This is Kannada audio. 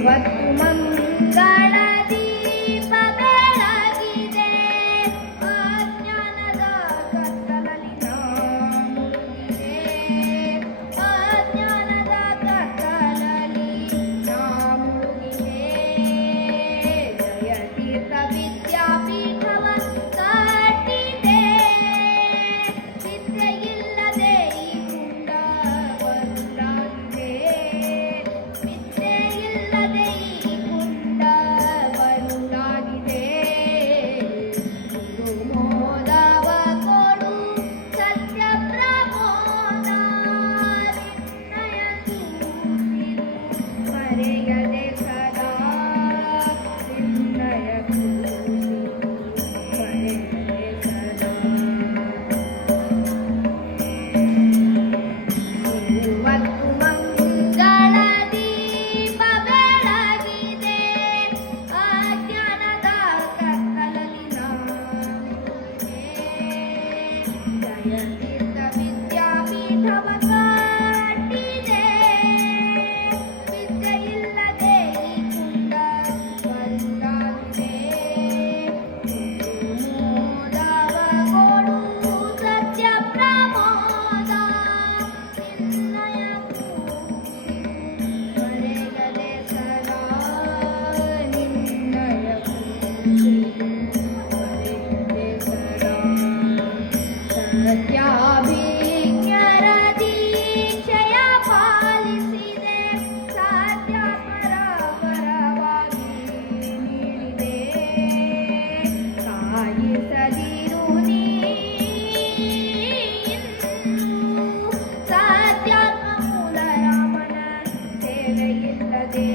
ಇವತ್ತು ಮಂಗಳ ದೀಪ ಬೆಳಗಿದೆ, ಅಜ್ಞಾನದ ಕತ್ತಲಲ್ಲಿ ನಾ ಮುಳುಗಿದೆ, ಅಜ್ಞಾನದ ಕತ್ತಲಲ್ಲಿ ನಾ ಮುಳುಗಿದೆ. ಜಯತೀರ್ಥ ವಿದ್ಯಾಪೀಠವ ಕಟ್ಟಿದೆ, ವಿದ್ಯೆಯಿಲ್ಲದೆ ಈ ಗುಂಡ ಬರುಡಾಗಿದೆ, ವಿದ್ಯೆಯಿಲ್ಲದೆ ಈ ಗುಂಡ ಬರುಡಾಗಿದೆ. ಮೋದವ ಕೊಡು ಸತ್ಯ ಪ್ರಮೋದ, ನಿರ್ಣಯ ಸೂಸಿರು ಮರೆಯದೆ ಸದಾ, ನಿರ್ಣಯ ಸೂಸಿರು ಮರೆಯದೆ ಸದಾ. ಇವತ್ತು ಮಂಗಳ ದೀಪ ಬೆಳಗಿದೆ, ಅಜ್ಞಾನದ ಕತ್ತಲಲ್ಲಿ ನಾ ಮುಳುಗಿದೆ. ಜಯತೀರ್ಥ ವಿದ್ಯಾಪೀಠವ ಕಟ್ಟಿದೆ, ವಿದ್ಯೆಯಿಲ್ಲದೆ ಈ ಗುಂಡ ಬರುಡಾಗಿದೆ. ಮೋದವ ಕೊಡು ಸತ್ಯ ಪ್ರಮೋದ, ನಿರ್ಣಯ ಸೂಸಿರು ಮರೆಯದೆ ಸದಾ, ನಿರ್ಣಯ ಸೂಸಿರು ಮರೆಯದೆ ಸದಾ. ಸತ್ಯಾಭಿಜ್ಞರ ದೀಕ್ಷೆಯ ಪಾಲಿಸಿದೆ, ಸತ್ಯ ಪರವಾಗಿ ನೀಡಿದೆ. ಕಾಯಿಸದಿರು ನೀ ಇನ್ನು, ಸತ್ಯಾತ್ಮ ಮೂಲ ರಾಮನ ಸೇವೆಯಿಲ್ಲದೆ